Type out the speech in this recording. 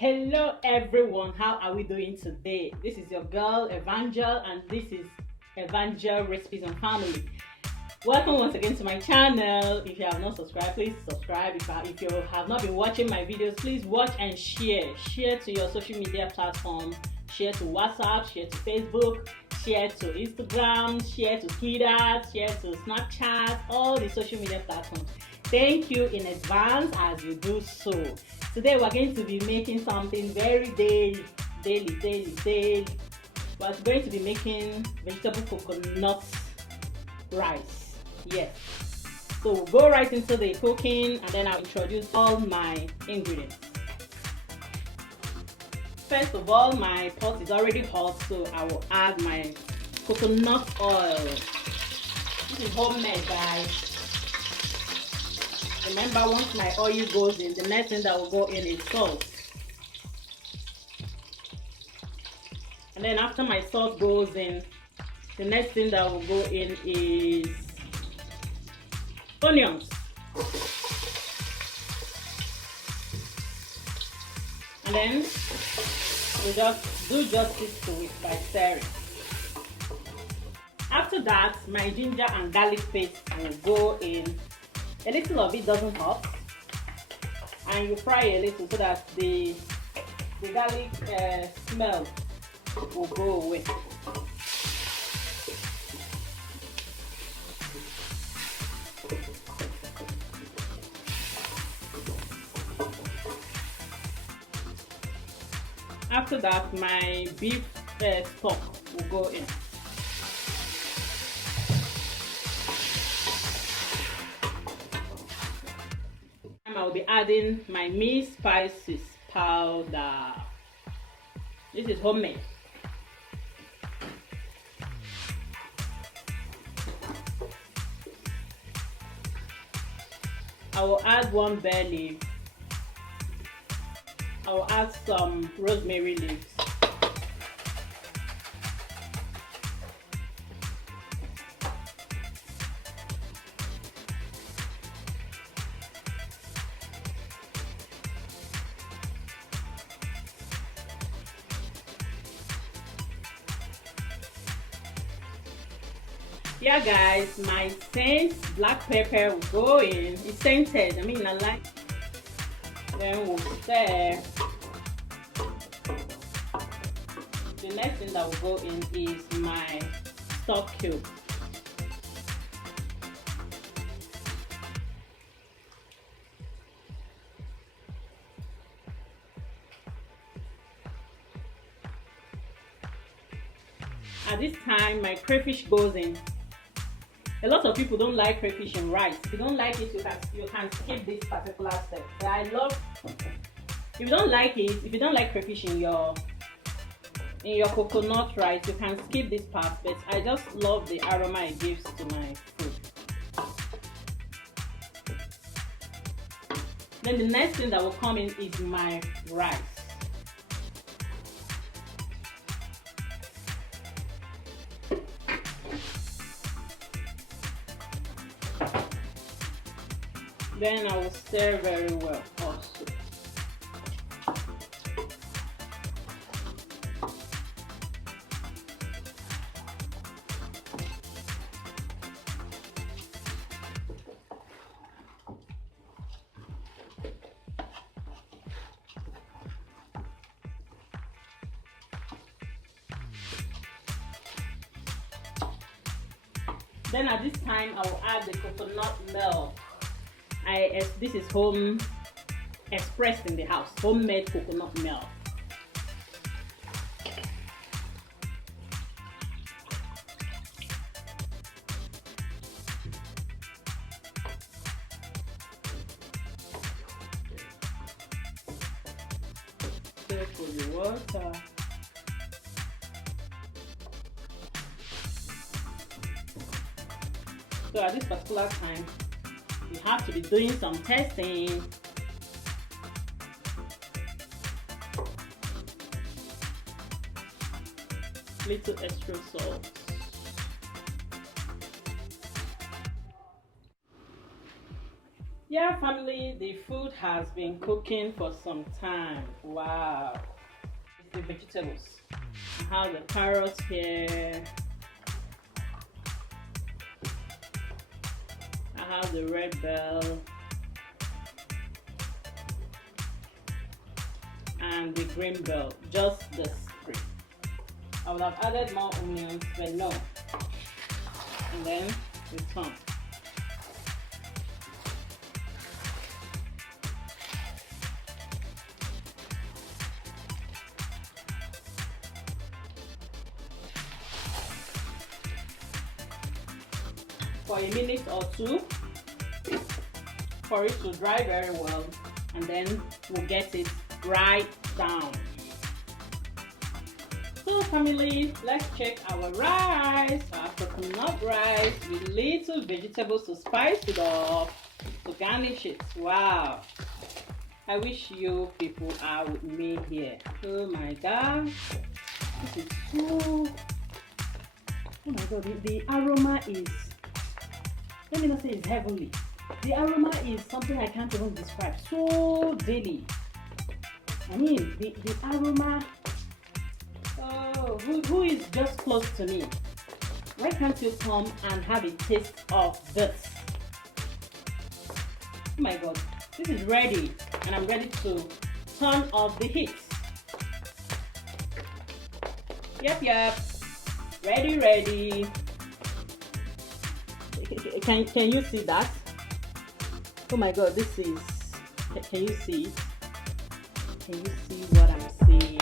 Hello everyone, how are we doing today? This is your girl Evangel and this is Evangel Recipes and Family. Welcome once again to my channel. If you have not subscribed, please subscribe. If you have not been watching my videos, please watch and share. Share to your social media platform. Share to WhatsApp, share to Facebook, share to Instagram, share to Twitter, share to Snapchat, all the social media platforms. Thank you in advance as you do so. Today we're going to be making something very daily. We're going to be making vegetable coconut rice. Yes. So we'll go right into the cooking and then I'll introduce all my ingredients. First of all, my pot is already hot, so I will add my coconut oil. This is homemade, guys. Remember, once my oil goes in, the next thing that will go in is salt. And then after my salt goes in, the next thing that will go in is onions. And then we just do justice to it by stirring. After that, my ginger and garlic paste will go in. A little of it doesn't hurt, and you fry a little so that the garlic smell will go away. After that, my beef stock will go in. I'll be adding my mixed spices powder. This is homemade. I will add one bay leaf. I will add some rosemary leaves. Yeah guys, my scent black pepper will go in. It's scented, I like. Then we'll stir. The next thing that will go in is my stock cube. At this time, my crayfish goes in. A lot of people don't like crayfish in rice. If you don't like it, you can skip this particular step. But I love. If you don't like crayfish in your coconut rice, you can skip this part. But I just love the aroma it gives to my food. Then the next thing that will come in is my rice. Then I will stir very well also. Then at this time I will add the coconut milk. This is home expressed in the house, homemade coconut milk. Stir for the water. So at this particular time, you have to be doing some testing. Little extra salt. Yeah, family, the food has been cooking for some time. Wow. It's the vegetables. I have the carrots here. I have the red bell and the green bell. Just the three. I would have added more onions, but no. And then the tongue. For a minute or two for it to dry very well, and then we'll get it right down. So family, let's check our rice. Our coconut rice with little vegetables to spice it up, to garnish it. Wow, I wish you people are with me here. Oh my god, this is so, oh my god, the aroma is, let me not say it's heavenly. The aroma is something I can't even describe. So daily. I mean, the aroma. Oh, who is just close to me? Why can't you come and have a taste of this? Oh my god, this is ready, and I'm ready to turn off the heat. Yep. Ready. Can you see that? Oh my god, this is, can you see? Can you see what I'm seeing?